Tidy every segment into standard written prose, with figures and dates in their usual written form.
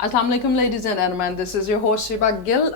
Assalamu alaikum ladies and gentlemen, this is your host Shiva Gill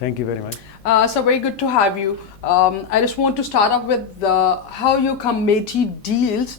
Thank you very much. So very good to have you. I just want to start off with how your committee deals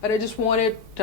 but I just wanted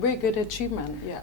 very good achievement, yeah,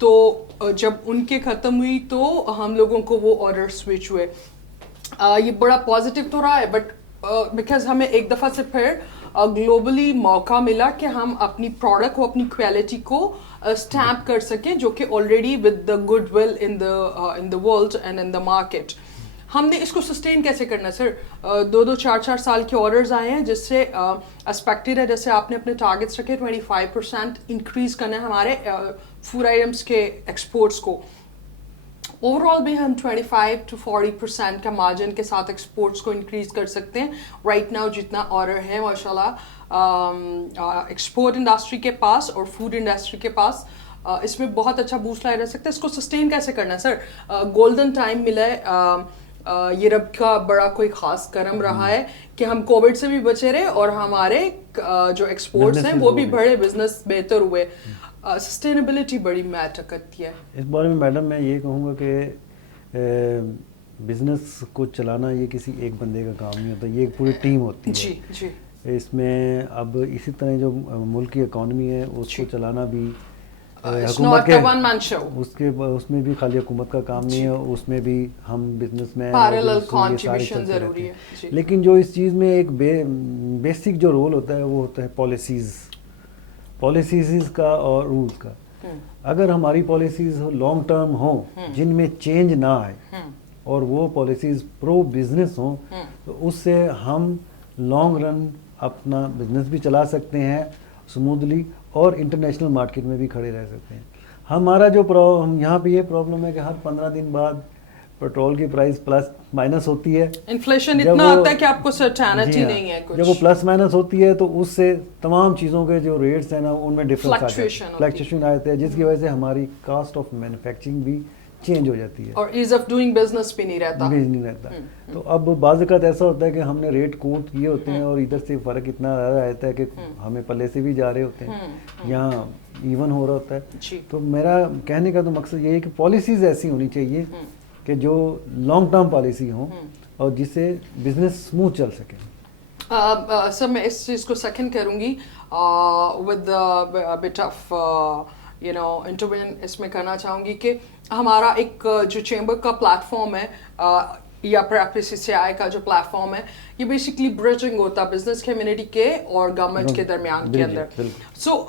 تو جب ان کے ختم ہوئی تو ہم لوگوں کو وہ آرڈر سوئچ ہوئے. یہ بڑا پازیٹیو تو رہا ہے بٹ بیکاز ہمیں ایک دفعہ سے پھر گلوبلی موقع ملا کہ ہم اپنی پروڈکٹ کو اپنی کوالٹی کو اسٹیمپ کر سکیں جو کہ already with the good will in the world and in the market. ہم نے اس کو سسٹین کیسے کرنا ہے سر؟ 2-4 سال کے آرڈرز آئے ہیں جس سے ایکسپیکٹڈ ہے جیسے آپ نے اپنے ٹارگیٹس رکھے 25% انکریز کرنا ہے ہمارے فوڈ آئٹمس کے ایکسپورٹس کو. اوور آل بھی ہم 25-40% کا مارجن کے ساتھ ایکسپورٹس کو انکریز کر سکتے ہیں. رائٹ ناؤ جتنا آرڈر ہے ماشاء اللہ ایکسپورٹ انڈسٹری کے پاس اور فوڈ انڈسٹری کے پاس اس میں بہت اچھا بوسٹ لایا جا سکتا ہے. اس کو سسٹین کیسے کرنا ہے سر؟ گولڈن ٹائم ملا ہے, یہ رب کا بڑا کوئی خاص کرم رہا ہے کہ ہم کووڈ سے بھی بچے رہے اور ہمارے جو ایکسپورٹس ہیں وہ بھی بڑے, بزنس بہتر ہوئے. سسٹینیبلٹی بڑی میٹر کرتی ہے. اس بارے میں میڈم میں یہ کہوں گا کہ بزنس کو چلانا یہ کسی ایک بندے کا کام نہیں ہوتا, یہ ایک پوری ٹیم ہوتی ہے. جی جی. اس میں اب اسی طرح جو ملک کی اکانومی ہے اس کو چلانا بھی حکومت کے اس میں بھی خالی حکومت کا کام نہیں ہے, اس میں بھی ہم بزنس مین ضروری ہے. لیکن جو اس چیز میں ایک بیسک جو رول ہوتا ہے وہ ہوتا ہے پالیسیز کا اور رولز کا. اگر ہماری پالیسیز لانگ ٹرم ہوں جن میں چینج نہ آئے اور وہ پالیسیز پرو بزنس ہوں تو اس سے ہم لانگ رن اپنا بزنس بھی چلا سکتے ہیں اسموتھلی اور انٹرنیشنل مارکیٹ میں بھی کھڑے رہ سکتے ہیں. ہمارا جو یہاں پہ یہ پرابلم ہے کہ ہر 15 دن بعد پیٹرول کی پرائس پلس مائنس ہوتی ہے. انفلیشن اتنا آتا ہے کہ آپ کو سرٹینٹی نہیں ہے کچھ. جب وہ پلس مائنس ہوتی ہے تو اس سے تمام چیزوں کے جو ریٹس ہیں نا ان میں فلکچویشن آتے ہیں جس کی وجہ سے ہماری کاسٹ آف مینوفیکچرنگ بھی چینج ہو جاتی ہے اور ایز آف ڈوئنگ بزنس بھی نہیں رہتا. تو اب بعض اوقات ایسا ہوتا ہے کہ ہم نے ریٹ کوٹ کیے ہوتے ہیں اور ادھر سے فرق اتنا زیادہ آتا ہے کہ ہمیں پلے سے بھی جا رہے ہوتے ہیں, یہاں ایون ہو رہا ہوتا ہے. تو میرا کہنے کا تو مقصد یہ ہے کہ پالیسیز ایسی ہونی چاہیے کہ جو لانگ ٹرم پالیسی ہوں اور جس سے بزنس اسموتھ چل سکے. سر میں اس چیز کو سیکنڈ کروں گی ود بٹ آف انٹروین اس میں کرنا چاہوں گی کہ ہمارا ایک جو چیمبر کا پلیٹ فارم ہے یا پھر FPCCI کا جو پلیٹ فارم ہے یہ بیسکلی برجنگ ہوتا ہے بزنس کمیونٹی کے اور گورنمنٹ کے درمیان کے اندر. سو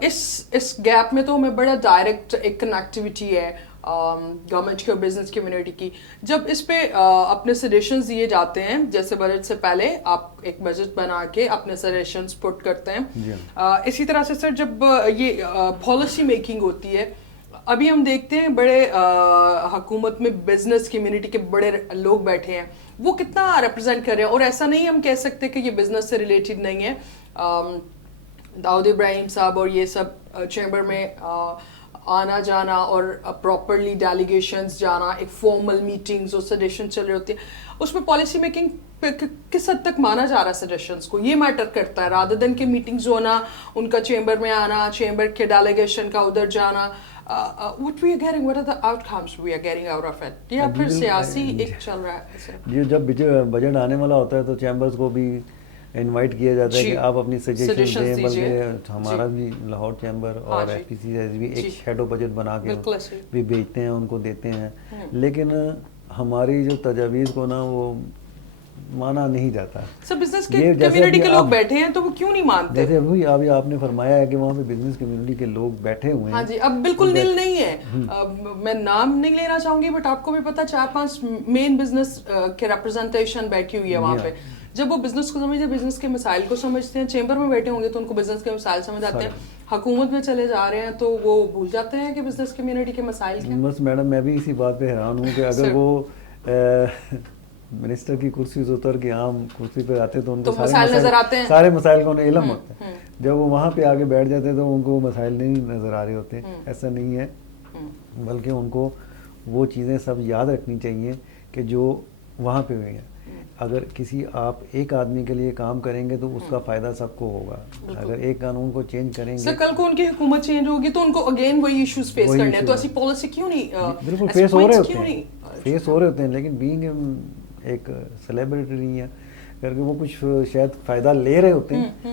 اس گیپ میں تو ہمیں بڑا ڈائریکٹ ایک کنیکٹیوٹی ہے گورنمنٹ کی اور بزنس کمیونٹی کی. جب اس پہ اپنے سجیشنز دیے جاتے ہیں جیسے بجٹ سے پہلے آپ ایک بجٹ بنا کے اپنے سجیشنز پٹ کرتے ہیں, اسی طرح سے سر جب یہ پالیسی میکنگ ہوتی ہے ابھی ہم دیکھتے ہیں بڑے حکومت میں بزنس کمیونٹی کے بڑے لوگ بیٹھے ہیں وہ کتنا ریپرزینٹ کر رہے ہیں. اور ایسا نہیں ہم کہہ سکتے کہ یہ بزنس سے ریلیٹڈ نہیں ہے. داؤد ابراہیم صاحب اور یہ سب چیمبر میں آنا جانا اور پراپرلی ڈیلیگیشنز جانا, ایک فارمل میٹنگز اور سجیشن چل رہے ہوتے ہیں, اس میں پالیسی میکنگ کس حد تک مانا جا رہا ہے سجیشنز کو, یہ میٹر کرتا ہے رادر دین کہ میٹنگز ہونا, ان کا چیمبر میں آنا, چیمبر کے ڈیلیگیشن کا ادھر جانا. What we are getting, what are the outcomes we are getting out of it? یا پھر سیاسی ایک چل رہا ہے. یہ جب بجٹ آنے والا ہوتا ہے تو چیمبرز کو بھی انوائٹ کیا جاتا ہے کہ آپ اپنی سجیشن دیں, بلکہ ہمارا بھی لاہور چیمبر اور FPCCI بھی ایک شیڈو بجٹ بنا کے بھی بھیجتے ہیں, ان کو دیتے ہیں. لیکن ہماری جو تجاویز کو نا وہ مانا نہیں جاتا. سب بزنس کے کمیونٹی کے لوگ بیٹھے ہیں تو وہ کیوں نہیں مانتے؟ جیسے ابھی آپ نے فرمایا ہے کہ وہاں پہ بزنس کمیونٹی کے لوگ بیٹھے ہوئے ہیں. ہاں جی, اب بالکل نیل نہیں ہے, میں نام نہیں لینا چاہوں گی بٹ آپ کو بھی پتا 4-5 مین بزنس کے ریپرزنٹیشن بیٹھی ہوئی ہے وہاں پہ. جب وہ بزنس کو سمجھتے ہیں, بزنس کے مسائل کو سمجھتے ہیں, چیمبر میں بیٹھے ہوں گے تو ان کو بزنس کے مسائل سمجھ آتے ہیں. حکومت میں چلے جا رہے ہیں تو وہ بھول جاتے ہیں کہ بزنس کمیونٹی کے مسائل کیا. بس میڈم میں بھی اسی بات پہ حیران ہوں کہ اگر وہ منسٹر کی کرسی سے اتر کے عام کرسی پہ آتے تو ان کو سارے مسائل کا انہیں علم ہوتا ہے. جب وہ وہاں پہ آگے بیٹھ جاتے تو ان کو مسائل نہیں نظر آ رہے ہوتے. ایسا نہیں ہے, بلکہ ان کو وہ چیزیں سب یاد رکھنی چاہیے کہ جو وہاں پہ ہوئی ہیں. اگر کسی آپ ایک آدمی کے لیے کام کریں گے تو اس کا فائدہ سب کو ہوگا. اگر ایک قانون کو چینج کریں گے, کل کو ان کی حکومت چینج ہوگی تو ان کو اگین وہی ایشوز فیس کرنے ہیں. تو ایسی پالیسی کیوں نہیں بالکل فیس ہو رہے ہوتے ہیں, لیکن بینگ ایک سیلیبریٹی نہیں ہے کر کے وہ کچھ شاید فائدہ لے رہے ہوتے ہیں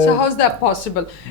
So how is that possible?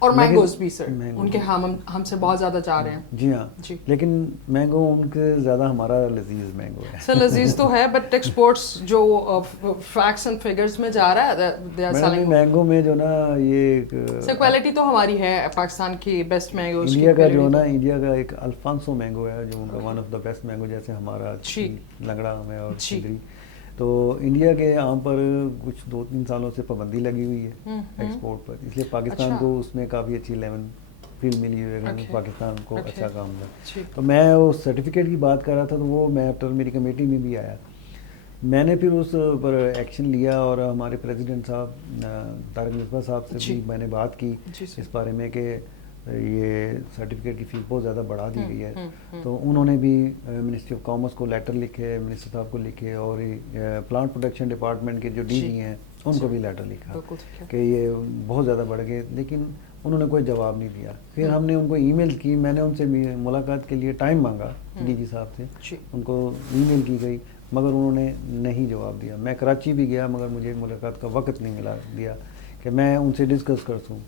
اور مینگوز بھی سر ان کے ہم سے بہت زیادہ جا رہے ہیں. جی ہاں جی لیکن مینگو ان کے زیادہ ہمارا لذیذ مینگو ہے. سر لذیذ تو ہے بٹ ایکسپورٹس جو فیکٹس اینڈ فگرز میں جا رہا ہے دے آر سیلنگ مینگو میں جو نا یہ سر کوالٹی تو ہماری ہے پاکستان کی بیسٹ مینگوز انڈیا کا جو نا انڈیا کا ایک الفانسو مینگو ہے جو ان کا one of the best mango جیسے ہمارا لنگڑا آم ہے اور چندری. تو انڈیا کے آم پر کچھ 2-3 سالوں سے پابندی لگی ہوئی ہے ایکسپورٹ پر, اس لیے پاکستان کو اس میں کافی اچھی لیمن فیل ملی ہوئی ہے, پاکستان کو اچھا کام ملا. تو میں اس سرٹیفکیٹ کی بات کر رہا تھا تو وہ میں آفٹر میری کمیٹی میں بھی آیا, میں نے پھر اس پر ایکشن لیا اور ہمارے پریزیڈنٹ صاحب طارق مصباح صاحب سے بھی میں نے بات کی اس بارے میں کہ یہ سرٹیفکیٹ کی فیس بہت زیادہ بڑھا دی گئی ہے. تو انہوں نے بھی منسٹری آف کامرس کو لیٹر لکھے, منسٹر صاحب کو لکھے اور پلانٹ پروڈکشن ڈپارٹمنٹ کے جو ڈی جی ہیں ان کو بھی لیٹر لکھا کہ یہ بہت زیادہ بڑھ گئے, لیکن انہوں نے کوئی جواب نہیں دیا. پھر ہم نے ان کو ای میل کی, میں نے ان سے ملاقات کے لیے ٹائم مانگا ڈی جی صاحب سے, ان کو ای میل کی گئی مگر انہوں نے نہیں جواب دیا. میں کراچی بھی گیا مگر مجھے ملاقات کا وقت نہیں ملا دیا کہ میں ان سے ڈسکس کر سکوں,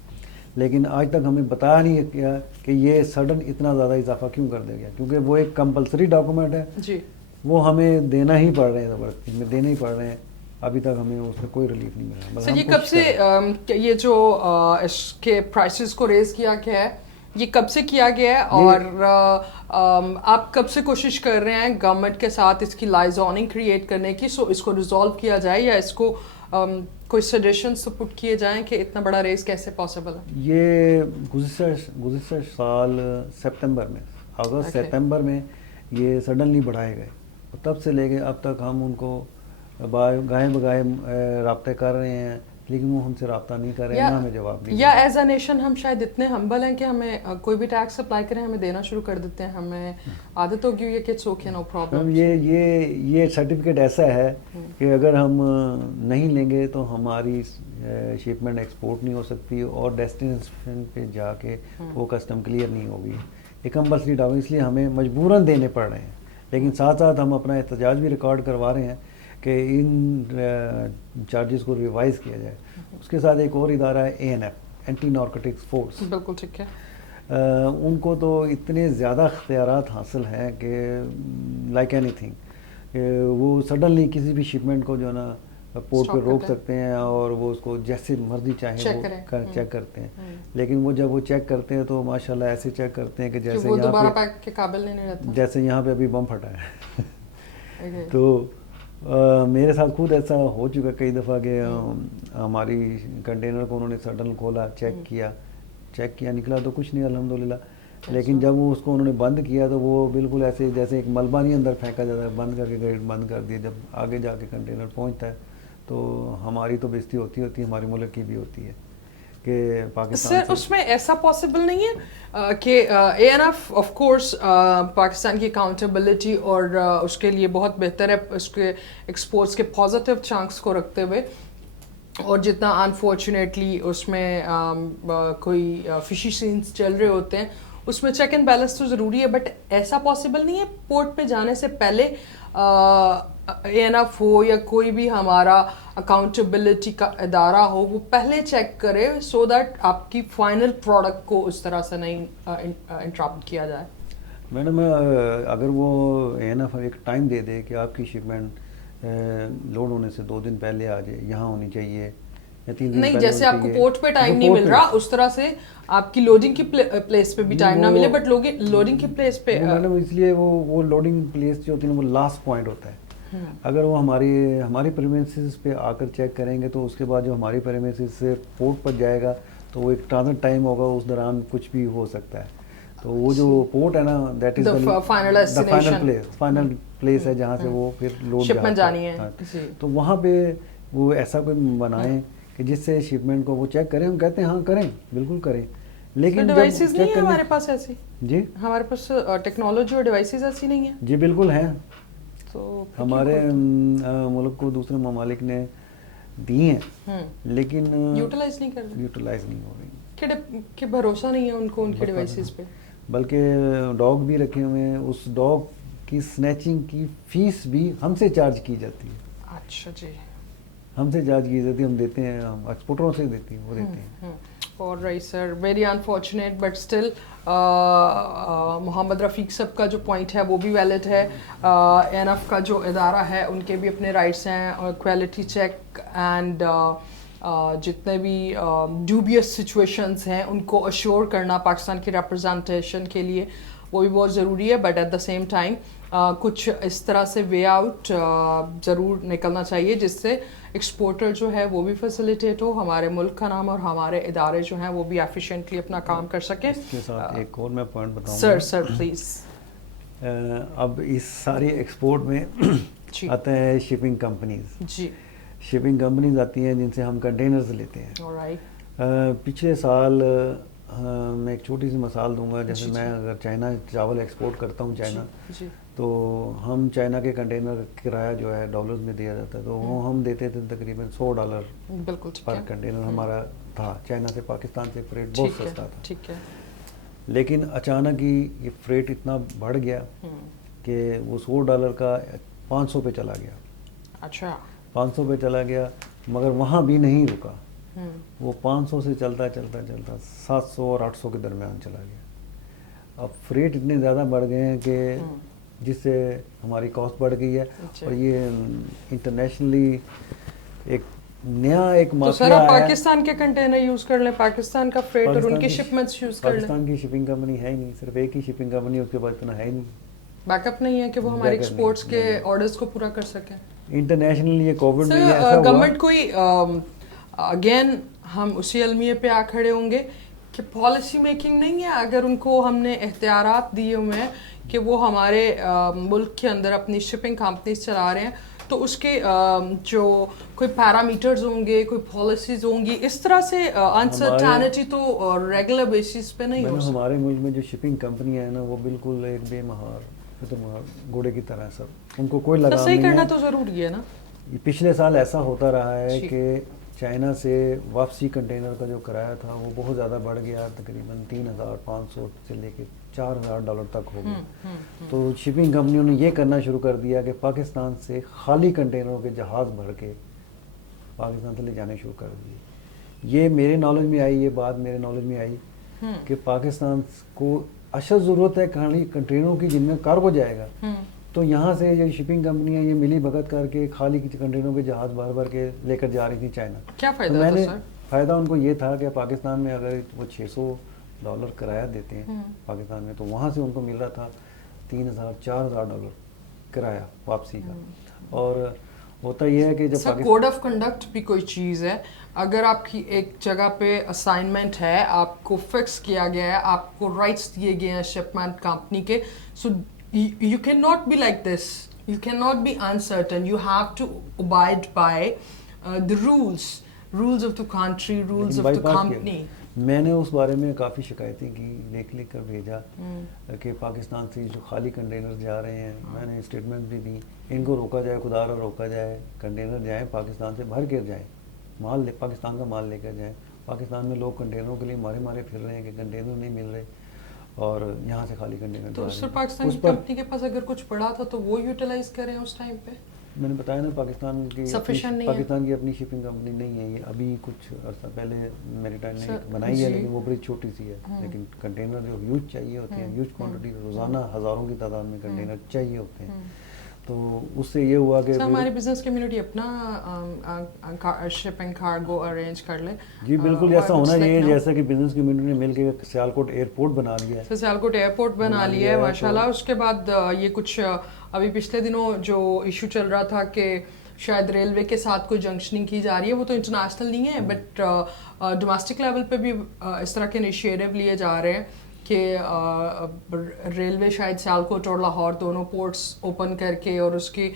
لیکن آج تک ہمیں بتایا نہیں کیا کہ یہ سڈن اتنا زیادہ اضافہ کیوں کر دیا گیا, کیونکہ وہ ایک کمپلسری ڈاکومنٹ ہے, وہ ہمیں دینا ہی پڑ رہے ہیں, زبردستی میں دینے ہی پڑ رہے ہیں. ابھی تک ہمیں اس میں کوئی ریلیف نہیں ملا. سر یہ کب سے یہ جو اس کے پرائسز کو ریز کیا گیا ہے یہ کب سے کیا گیا ہے اور آپ کب سے کوشش کر رہے ہیں گورنمنٹ کے ساتھ اس کی لائزوننگ کریٹ کرنے کی, سو اس کو ریزالو کیا جائے یا اس کو کوئی سجیشنز پٹ کیے جائیں کہ اتنا بڑا ریز کیسے پاسبل ہے؟ یہ گزشتہ سال سپتمبر میں, اگست سپتمبر میں یہ سڈنلی بڑھائے گئے, تب سے لے کے اب تک ہم ان کو گاہے بگاہے رابطے کر رہے ہیں, لیکن وہ ہم سے رابطہ نہیں کر رہے ہیں, نہ ہمیں جواب نہیں. یا ایز اے نیشن ہم شاید اتنے ہمبل ہیں کہ ہمیں کوئی بھی ٹیکس اپلائی کریں ہمیں دینا شروع کر دیتے ہیں, ہمیں عادت ہوگی ہوئی ہے کہ اٹس اوکے نو پرابلم. یہ سرٹیفکیٹ ایسا ہے کہ اگر ہم نہیں لیں گے تو ہماری شپمنٹ ایکسپورٹ نہیں ہو سکتی اور ڈیسٹینیشن پہ جا کے وہ کسٹم کلیئر نہیں ہوگی. یہ کمپلسری ڈاکومنٹ, اس لیے ہمیں مجبوراً دینے پڑ رہے ہیں, لیکن ساتھ ساتھ ہم اپنا احتجاج بھی ریکارڈ کروا رہے ہیں کہ ان چارجز کو ریوائز کیا جائے. اس کے ساتھ ایک اور ادارہ ہے ANF, اینٹی نارکوٹکس فورس. بالکل ٹھیک ہے. ان کو تو اتنے زیادہ اختیارات حاصل ہیں کہ لائک اینی تھنگ وہ سڈنلی کسی بھی شپمنٹ کو جو ہے نا پورٹ پہ روک سکتے ہیں اور وہ اس کو جیسے مرضی چاہیں وہ چیک کرتے ہیں. لیکن وہ جب وہ چیک کرتے ہیں تو ماشاءاللہ ایسے چیک کرتے ہیں کہ جیسے وہ دوبارہ پیک کے قابل نہیں رہتا, جیسے یہاں پہ ابھی بم پھٹا ہے. تو میرے ساتھ خود ایسا ہو چکا کئی دفعہ کہ ہماری کنٹینر کو انہوں نے سڈن کھولا, چیک کیا نکلا تو کچھ نہیں الحمدللہ, لیکن جب وہ اس کو انہوں نے بند کیا تو وہ بالکل ایسے جیسے ایک ملبہ نہیں اندر پھینکا جاتا ہے, بند کر کے گیٹ بند کر دیا. جب آگے جا کے کنٹینر پہنچتا ہے تو ہماری تو بےزتی ہوتی ہے, ہمارے ملک کی بھی ہوتی ہے کہ پاکستان. سر اس میں ایسا پاسبل نہیں ہے کہ ANF آف کورس پاکستان کی اکاؤنٹیبلٹی اور اس کے لیے بہت بہتر ہے اس کے ایکسپورٹس کے پازیٹیو چانکس کو رکھتے ہوئے, اور جتنا انفارچونیٹلی اس میں کوئی فشی سینس چل رہے ہوتے ہیں اس میں چیک اینڈ بیلنس تو ضروری ہے, بٹ ایسا پاسبل نہیں ہے پورٹ پہ جانے سے پہلے ANF ہو یا کوئی بھی ہمارا اکاؤنٹیبلٹی کا ادارہ ہو وہ پہلے چیک کرے سو دیٹ آپ کی فائنل پروڈکٹ کو اس طرح سے نہیں انٹرپٹ کیا جائے؟ میڈم اگر وہ ANF ایک ٹائم دے دے کہ آپ کی شپمنٹ لوڈ ہونے سے 2 دن پہلے آ جائے, یہاں ہونی چاہیے یا 3 دن نہیں, جیسے آپ کو پورٹ پہ ٹائم نہیں مل رہا اس طرح سے آپ کی لوڈنگ کی پلیس پہ بھی ٹائم نہ ملے, بٹ لوڈنگ کی پلیس پہ میڈم اس لیے وہ لوڈنگ پلیس جو ہوتی ہے وہ لاسٹ پوائنٹ ہوتا ہے. اگر وہ ہماری پریمیسز پہ آ کر چیک کریں گے تو اس کے بعد جو ہماری پریمیسز سے پورٹ پر جائے گا تو وہ ایک ٹرانزٹ ٹائم ہوگا, اس دوران کچھ بھی ہو سکتا ہے. تو وہ جو پورٹ ہے نا that is the final place ہے جہاں سے وہ پھر لوڈ شپمنٹ جانی ہے. تو وہاں پہ وہ ایسا کوئی بنائیں کہ جس سے شپمنٹ کو وہ چیک کریں. ہم کہتے ہیں ہاں کریں, بالکل کریں, لیکن ڈیوائسز نہیں ہے ہمارے پاس ایسی. جی ہمارے پاس ٹیکنالوجی اور ڈیوائسز ایسی نہیں ہیں. جی بالکل ہیں, تو ہمارے ملک کو دوسرے ممالک نے دی ہیں لیکن یوٹیلائز نہیں کر ہو رہی. کہ بھروسہ نہیں ہے ان کو ان کی ڈیوائسز پہ. بلکہ ڈاگ بھی رکھے ہوئے ہیں, اس ڈاگ کی سنیچنگ کی فیس بھی ہم سے چارج کی جاتی ہے. اچھا جی, ہم سے چارج کی جاتی ہے, ہم دیتے ہیں, ہم ایکسپورٹروں سے دیتے ہیں, وہ دیتے ہیں. اور right sir very unfortunate but still Muhammad Rafiq sahib کا جو پوائنٹ ہے وہ بھی ویلڈ ہے. این ایف کا جو ادارہ ہے ان کے بھی اپنے رائٹس ہیں اور کوالٹی چیک اینڈ جتنے بھی ڈیوبیس سچویشنز ہیں ان کو اشور کرنا پاکستان کی ریپرزنٹیشن کے لیے وہ بھی بہت ضروری ہے. But at the same time کچھ اس طرح سے وے آؤٹ ضرور نکلنا چاہیے جس سے ایکسپورٹر جو ہے وہ بھی فیسیلیٹیٹ ہو, ہمارے ملک کا نام اور ہمارے ادارے جو ہیں وہ بھی ایفیشینٹلی اپنا کام کر سکیں. اس کے ساتھ ایک اور میں پوائنٹ بتاؤں گا سر پلیز. اب اس ساری ایکسپورٹ میں آتے ہیں شپنگ کمپنیز. جی شپنگ کمپنیز آتی ہیں جن سے ہم کنٹینرز لیتے ہیں. پچھلے سال میں ایک چھوٹی سی مثال دوں گا. جیسے میں اگر چائنا چاول ایکسپورٹ کرتا ہوں چائنا, تو ہم چائنا کے کنٹینر کرایہ جو ہے ڈالرز میں دیا جاتا ہے, تو وہ ہم دیتے تھے تقریباً $100 پر کنٹینر ہمارا تھا. چائنا سے پاکستان سے فریٹ بہت سستا تھا. ٹھیک ہے. لیکن اچانک ہی یہ فریٹ اتنا بڑھ گیا کہ وہ $100 کا 500 پہ چلا گیا. اچھا 500 پہ چلا گیا, مگر وہاں بھی نہیں رکا. وہ 500 سے چلتا چلتا چلتا 700 اور 800 کے درمیان چلا گیا. اب فریٹ اتنے زیادہ بڑھ گئے ہیں کہ جس سے ہماری کاسٹ بڑھ گئی ہے. اور یہ انٹرنیشنلی ایک نیا ایک مسئلہ ہے. تو سر آپ پاکستان کے کنٹینر یوز کر لیں, پاکستان کا فریٹ اور ان کی شپمنٹس یوز کر لیں. پاکستان کی شپنگ کمپنی ہے ہی نہیں, صرف ایک ہی شپنگ کمپنی, اس کے بعد اتنا ہے ہی نہیں. بیک اپ نہیں ہے کہ وہ ہمارے ایکسپورٹس کے آرڈرز کو پورا کر سکیں. انٹرنیشنل یہ کووڈ میں ایسا ہوا. گورنمنٹ کوئی اگین ہم اسی المیے پہ آ کھڑے ہوں گے کہ پالیسی میکنگ نہیں ہے. اگر ان کو ہم نے اختیارات دیے ہوئے ہیں کہ وہ ہمارے ملک کے اندر اپنی شپنگ کمپنیز چلا رہے ہیں, تو اس کے جو کوئی پیرامیٹرز ہوں گے, کوئی پالیسیز ہوں گی, اس طرح سے انسرٹینٹی تو ریگولر بیسس پہ نہیں ہو سکتی. ہمارے ملک میں جو شپنگ کمپنیاں ہیں نا, وہ بالکل ایک بے مہار گھوڑے کی طرح سب, ان کو کوئی لگام نہیں ہے. صحیح کرنا تو ضروری ہے نا. پچھلے سال ایسا ہوتا رہا ہے کہ چائنا سے واپسی کنٹینر کا جو کرایہ تھا وہ بہت زیادہ بڑھ گیا, تقریباً $3,500 سے لے کے $4,000 تک ہو گیا. تو شپنگ کمپنیوں نے یہ کرنا شروع کر دیا کہ پاکستان سے خالی کنٹینروں کے جہاز بھر کے پاکستان سے لے جانے شروع کر دیے. یہ میرے نالج میں آئی, یہ بات میرے نالج میں آئی کہ پاکستان کو اشد ضرورت ہے خالی کنٹینروں کی جن میں کارگو جائے گا. تو یہاں سے یہ شپنگ کمپنیاں یہ ملی بھگت کر کے خالی کنٹینروں کے جہاز بھر بھر کے لے کر جا رہی تھی چائنا. کیا فائدہ تھا سر؟ فائدہ ان کو یہ تھا کہ پاکستان میں اگر وہ $600 کرایہ دیتے ہیں پاکستان میں, تو وہاں سے ان کو مل رہا تھا $3,000-4,000 کرایہ واپسی کا. اور ہوتا یہ ہے کہ جب کوڈ آف کنڈکٹ بھی کوئی چیز ہے. اگر آپ کی ایک جگہ پہ اسائنمنٹ ہے, آپ کو فکس کیا گیا ہے, آپ کو رائٹس دیے گئے ہیں شپمنٹ کمپنی کے, سو you cannot be like this, you cannot be uncertain, you have to abide by the rules of the country, rules of the company. میں نے اس بارے میں کافی شکایتیں کی, لکھ کر بھیجا کہ پاکستان سے جو خالی کنٹینر جا رہے ہیں, میں نے اسٹیٹمنٹ بھی دی, ان کو روکا جائے, خدا را روکا جائے, کنٹینر جائیں پاکستان سے بھر کر جائیں, مال پاکستان کا مال لے کر جائیں. پاکستان میں لوگ کنٹینروں کے لیے مارے پھر رہے ہیں کہ کنٹینر نہیں مل رہے, اور یہاں سے خالی کنٹینر. تو سر پاکستان کی کمپنی کے پاس اگر کچھ پڑا تھا تو وہ یوٹیلائز کریں اس ٹائم پہ. میں نے بتایا نا پاکستان کی اپنی شپنگ کمپنی نہیں ہے. یہ ابھی کچھ عرصہ پہلے میری ٹائم نے بنائی ہے, لیکن وہ بڑی چھوٹی سی ہے. لیکن کنٹینر جو ہیوج چاہیے ہوتے ہیں, ہیوج کوانٹٹی, روزانہ ہزاروں کی تعداد میں کنٹینر چاہیے ہوتے ہیں. تو اس سے یہ ہوا کہ ہماری بزنس کمیونٹی اپنا شپنگ کارگو ارینج کر لے. جی بالکل ایسا ہونا چاہیے, جیسا کہ بزنس کمیونٹی نے مل کے سیالکوٹ ایئرپورٹ بنا لیا ہے. سیالکوٹ ایئرپورٹ بنا لیا ہے ماشاء اللہ. اس کے بعد یہ کچھ ابھی پچھلے دنوں جو ایشو چل رہا تھا کہ شاید ریلوے کے ساتھ کوئی جنکشننگ کی جا رہی ہے, وہ تو انٹرنیشنل نہیں ہے, بٹ ڈومیسٹک لیول پہ بھی اس طرح کے انیشیٹو لیے جا رہے ہیں کہ ریلوے شاید سیالکوٹ اور لاہور دونوں پورٹس اوپن کر کے اور اس کی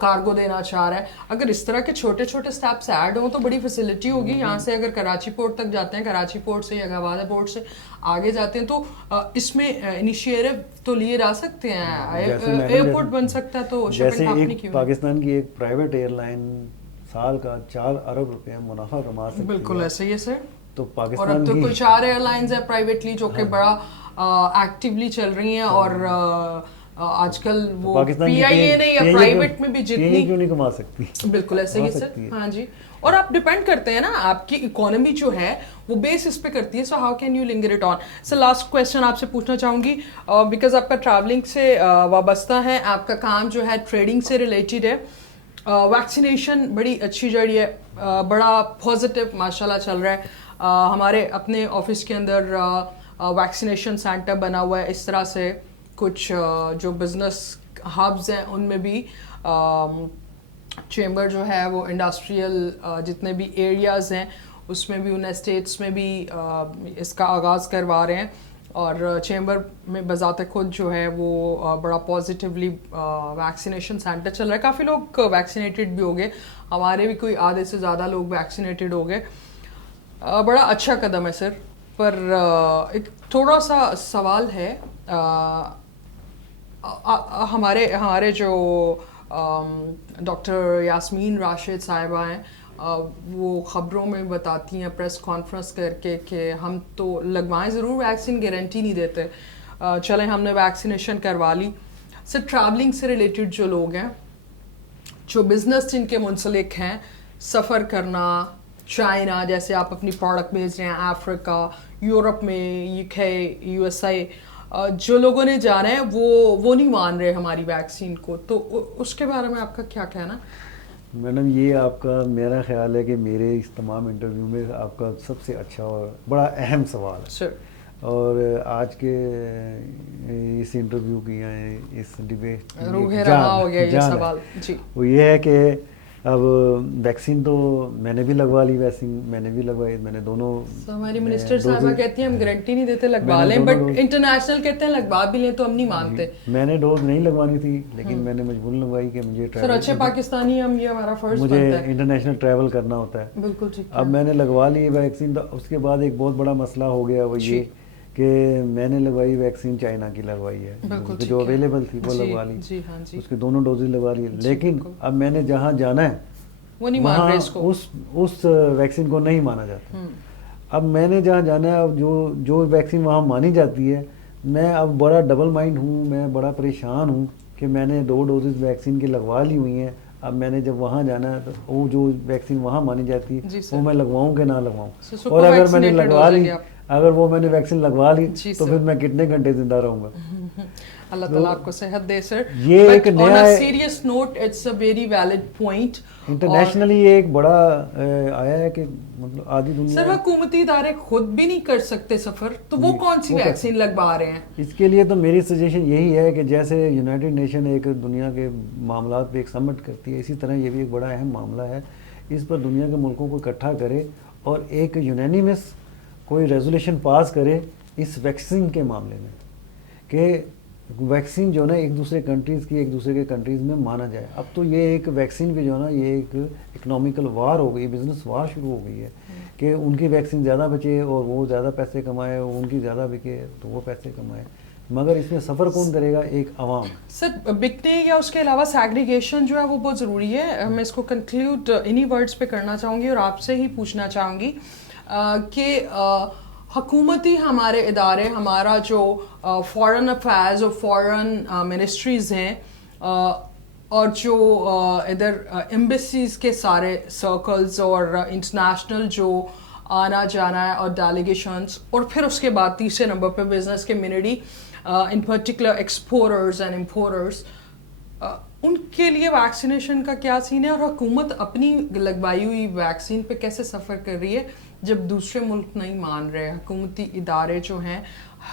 کارگو دینا چاہ رہا ہے. اگر اس طرح کے چھوٹے چھوٹے سٹیپس ایڈ ہوں تو بڑی فیسلٹی ہوگی. یہاں سے اگر کراچی پورٹ تک جاتے ہیں, کراچی پورٹ سے یا گوادر پورٹ سے آگے جاتے ہیں, تو اس میں انیشیٹو تو لیے جا سکتے ہیں. ایئرپورٹ بن سکتا ہے تو شپنگ کمپنی کی. پاکستان کی ایک پرائیویٹ ایئر لائن سال کا $4 ارب منافع کما سکتی ہے. بالکل ایسے ہی ہے سر. تو اور پاکستان اب تو کچھ 4 ایئر لائنز ہیں پرائیویٹلی جو کہ بڑا ایکٹیولی چل رہی ہیں, اور آج کل وہ پاکستان کی PIA نے یا پرائیویٹ میں بھی جتنی کیوں نہیں کما سکتی؟ بالکل ایسے ہی سر. ہاں جی, اور آپ ڈپینڈ کرتے ہیں نا, آپ کی اکانومی جو ہے وہ بیس اس پہ کرتی ہے. سو ہاؤ کین یو لنگر it on. Sir last question آپ سے پوچھنا چاہوں گی, بیکاز آپ کا ٹریولنگ سے وابستہ ہے, آپ کا کام جو ہے ٹریڈنگ سے ریلیٹڈ ہے. ویکسینیشن بڑی اچھی جڑی ہے, بڑا پازیٹیو ماشاء اللہ چل رہا ہے. ہمارے اپنے آفس کے اندر ویکسینیشن سینٹر بنا ہوا ہے. اس طرح سے کچھ جو بزنس ہبز ہیں ان میں بھی چیمبر جو ہے وہ انڈسٹریل جتنے بھی ایریاز ہیں اس میں بھی, ان اسٹیٹس میں بھی اس کا آغاز کروا رہے ہیں. اور چیمبر میں بذات خود جو ہے وہ بڑا پازیٹیولی ویکسینیشن سینٹر چل رہا ہے. کافی لوگ ویکسینیٹڈ بھی ہو گئے, ہمارے بھی کوئی آدھے سے زیادہ لوگ ویکسینیٹڈ ہو گئے. بڑا اچھا قدم ہے سر. پر ایک تھوڑا سا سوال ہے, ہمارے جو ڈاکٹر یاسمین راشد صاحبہ ہیں, وہ خبروں میں بتاتی ہیں پریس کانفرنس کر کے کہ ہم تو لگوائیں ضرور, ویکسین گارنٹی نہیں دیتے. چلیں ہم نے ویکسینیشن کروا لی. سر ٹریولنگ سے ریلیٹڈ جو لوگ ہیں, جو بزنس جن کے منسلک ہیں, سفر کرنا, چائنا جیسے آپ اپنی پروڈکٹ بھیج رہے ہیں, افریقہ, یورپ میں, UK, USA, جو لوگوں نے جانا ہے وہ نہیں مان رہے ہماری ویکسین کو, تو اس کے بارے میں آپ کا کیا کہنا؟ میڈم یہ آپ کا, میرا خیال ہے کہ میرے اس تمام انٹرویو میں آپ کا سب سے اچھا اور بڑا اہم سوال ہے سر. اور آج کے اس انٹرویو کی اس ڈبیٹ روح رواں ہو گیا یہ سوال. جی, وہ یہ ہے کہ اب ویکسین تو میں نے بھی لگوا لی, ویکسین میں نے بھی لگوائی, میں نے دونوں. ہماری منسٹر صاحبہ کہتی ہیں ہم گارنٹی نہیں دیتے, لگوا لیں, بٹ انٹرنیشنل کہتے ہیں لگوا بھی لیں تو ہم نہیں مانتے. میں نے ڈوز نہیں لگوانی تھی لیکن میں نے مجبور لگوائی کہ مجھے سر اچھے پاکستانی ہم, یہ ہمارا فرض مجھے بنتا ہے, انٹرنیشنل ٹریول کرنا ہوتا ہے. بالکل ٹھیک. اب میں نے لگوا لی ویکسین, تو اس کے بعد ایک بہت بڑا مسئلہ ہو گیا, وہ یہ کہ میں نے لگوائی ویکسین چائنا کی لگوائی ہے, جو اویلیبل تھی وہ لگوا لی, اس کے دونوں ڈوزز لگوا لی. لیکن اب میں نے جہاں جانا ہے وہاں اس ویکسین کو نہیں مانا جاتا. اب میں نے جہاں جانا ہے, اب جو ویکسین وہاں مانی جاتی ہے, میں اب بڑا ڈبل مائنڈ ہوں, میں بڑا پریشان ہوں کہ میں نے 2 ڈوزز ویکسین کی لگوا لی ہوئی ہیں. اب میں نے جب وہاں جانا ہے تو وہ جو ویکسین وہاں مانی جاتی ہے وہ میں لگواؤں کہ نہ لگواؤں, اور اگر میں نے لگوا لی, اگر وہ میں نے ویکسین لگوا لی تو پھر میں کتنے گھنٹے زندہ رہوں گا. اللہ تعالیٰ آپ کو صحت دے سر. یہ ایک نیا serious note, it's a very valid point. Internationally یہ ایک بڑا آیا ہے کہ مطلب آدھی دنیا, سر حکومتی ادارے خود بھی نہیں کر سکتے سفر, تو وہ کون سی ویکسین لگوا رہے ہیں؟ اس کے لیے تو میری سجیشن یہی ہے کہ جیسے یونائٹڈ نیشن ایک دنیا کے معاملات پہ ایک سمٹ کرتی ہے, اسی طرح یہ بھی ایک بڑا اہم معاملہ ہے. اس پر دنیا کے ملکوں کو اکٹھا کرے اور ایک یونینیمس کوئی ریزولیشن پاس کرے اس ویکسین کے معاملے میں, کہ ویکسین جو ہے نا ایک دوسرے کنٹریز کی ایک دوسرے کے کنٹریز میں مانا جائے. اب تو یہ ایک ویکسین بھی جو ہے نا یہ ایک اکنامیکل وار ہو گئی, بزنس وار شروع ہو گئی ہے کہ ان کی ویکسین زیادہ بچے اور وہ زیادہ پیسے کمائے, اور ان کی زیادہ بکے تو وہ پیسے کمائے. مگر اس میں سفر کون کرے گا؟ ایک عوام. سر بکنے یا اس کے علاوہ سیگریگیشن جو ہے وہ بہت ضروری ہے. میں اس کو کنکلیوڈ انہی ورڈز پہ کرنا چاہوں گی اور آپ سے ہی پوچھنا چاہوں گی کہ حکومتی ہمارے ادارے, ہمارا جو فارن افیئرز اور فارن منسٹریز ہیں, اور جو ادھر ایمبیسیز کے سارے سرکلز اور انٹرنیشنل جو آنا جانا ہے اور ڈیلیگیشنز, اور پھر اس کے بعد تیسرے نمبر پہ business community, in particular exporters and importers, ان کے لیے ویکسینیشن کا کیا سین ہے, اور حکومت اپنی لگوائی ہوئی ویکسین پہ کیسے سفر کر رہی ہے جب دوسرے ملک نہیں مان رہے؟ حکومتی ادارے جو ہیں,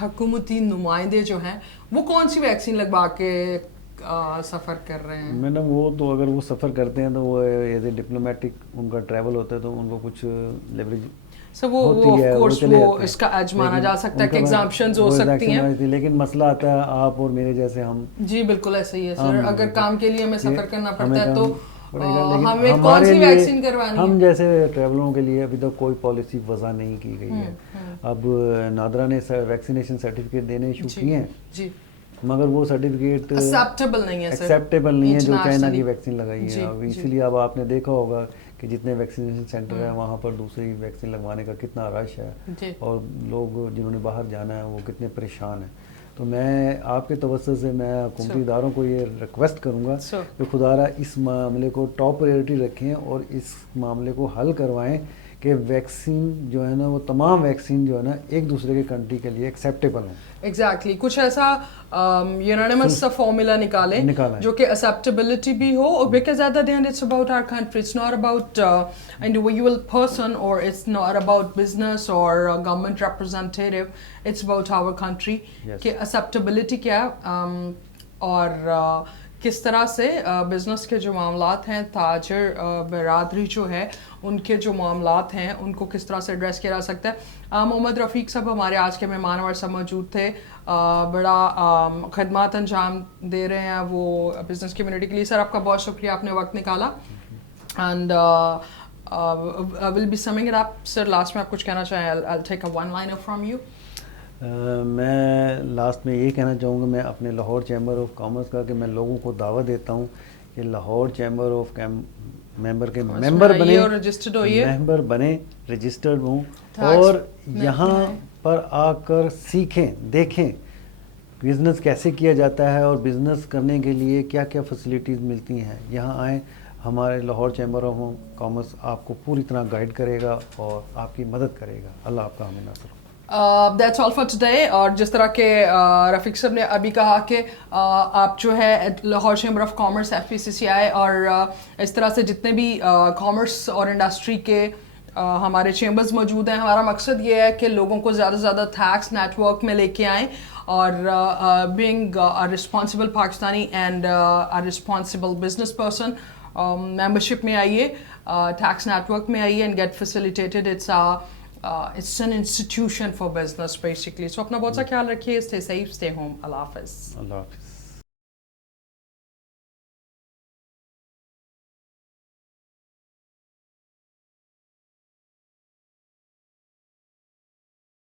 حکومتی نمائندے جو ہیں, وہ کون سی ویکسین لگوا کے سفر کر رہے ہیں؟ میڈم وہ تو اگر وہ سفر کرتے ہیں تو وہ ایز اے ڈپلومیٹک ان کا ٹریول ہوتا ہے تو ان کو کچھ لیوریج سر وہ آف کورس وہ اس کا ایج مانا جا سکتا ہے کہ ایگزامپشنز ہو سکتی ہیں, لیکن مسئلہ آتا ہے آپ اور میرے جیسے ہم. جی بالکل ایسا ہی ہے سر, اگر کام کے لیے ہمیں سفر کرنا پڑتا ہے تو ہمیں کون سی ویکسین کروانی ہے؟ ہم جیسے ٹریولروں کے لیے ابھی تک کوئی پالیسی وضع نہیں کی گئی ہے. اب نادرا نے ویکسینیشن سرٹیفکیٹ دینے شروع کیے ہیں, مگر وہ سرٹیفکیٹ ایکسیپٹیبل نہیں ہے جو چائنا کی ویکسین لگائی ہے. اب اسی لیے اب آپ نے دیکھا ہوگا کہ جتنے ویکسینیشن سینٹر ہیں وہاں پر دوسری ویکسین لگوانے کا کتنا رش ہے, اور لوگ جنہوں نے باہر جانا ہے وہ کتنے پریشان ہیں. تو میں آپ کے توسط سے میں حکومتی اداروں کو یہ ریکویسٹ کروں گا کہ خدارہ اس معاملے کو ٹاپ پریورٹی رکھیں اور اس معاملے کو حل کروائیں کہ ویکسین جو ہے نا وہ تمام ویکسین جو ہے نا ایک دوسرے کے کنٹری کے لیے ایکسیپٹیبل ہوں. ایگزیکٹلی کچھ ایسا یونانیمس سا فارمولا نکالیں جو کہ ایکسیپٹیبلٹی بھی ہو, because at the end it's about our country, it's not about individual person اور اٹس ناٹ اباؤٹ بزنس اور government representative, it's about our country کہ ایکسیپٹیبلٹی کیا اور کس طرح سے بزنس کے جو معاملات ہیں, تاجر برادری جو ہے ان کے جو معاملات ہیں ان کو کس طرح سے ایڈریس کیا جا سکتا ہے. محمد رفیق صاحب ہمارے آج کے مہمان ہمارے ساتھ موجود تھے, بڑا خدمات انجام دے رہے ہیں وہ بزنس کمیونٹی کے لیے. سر آپ کا بہت شکریہ, آپ نے وقت نکالا. And will be summing it up. Sir last میں آپ کچھ کہنا چاہیں؟ I'll take a one liner from you. میں لاسٹ میں یہ کہنا چاہوں گا, میں اپنے لاہور چیمبر آف کامرس کا کہ میں لوگوں کو دعوت دیتا ہوں کہ لاہور چیمبر آف ممبر کے ممبر بنے, رجسٹرڈ ہوں اور یہاں پر آ کر سیکھیں, دیکھیں بزنس کیسے کیا جاتا ہے اور بزنس کرنے کے لیے کیا کیا فیسلٹیز ملتی ہیں. یہاں آئیں, ہمارے لاہور چیمبر آف کامرس آپ کو پوری طرح گائیڈ کرے گا اور آپ کی مدد کرے گا. اللہ آپ کا حامی ناصر ہو. That's all for today. اور جس طرح کہ رفیق صاحب نے ابھی کہا کہ آپ جو ہے Lahore chamber of commerce FPCCI اور اس طرح سے جتنے بھی کامرس اور انڈسٹری کے ہمارے چیمبرز موجود ہیں, ہمارا مقصد یہ ہے کہ لوگوں کو زیادہ سے زیادہ تھیکس نیٹ ورک میں لے کے آئیں اور being responsible Pakistani and responsible business person membership میں آئیے, تھیکس نیٹ ورک میں آئیے and get facilitated. It's an institution for business basically. So اپنا بہت سا خیال رکھیے. Stay safe, stay home. اللہ حافظ. اللہ حافظ.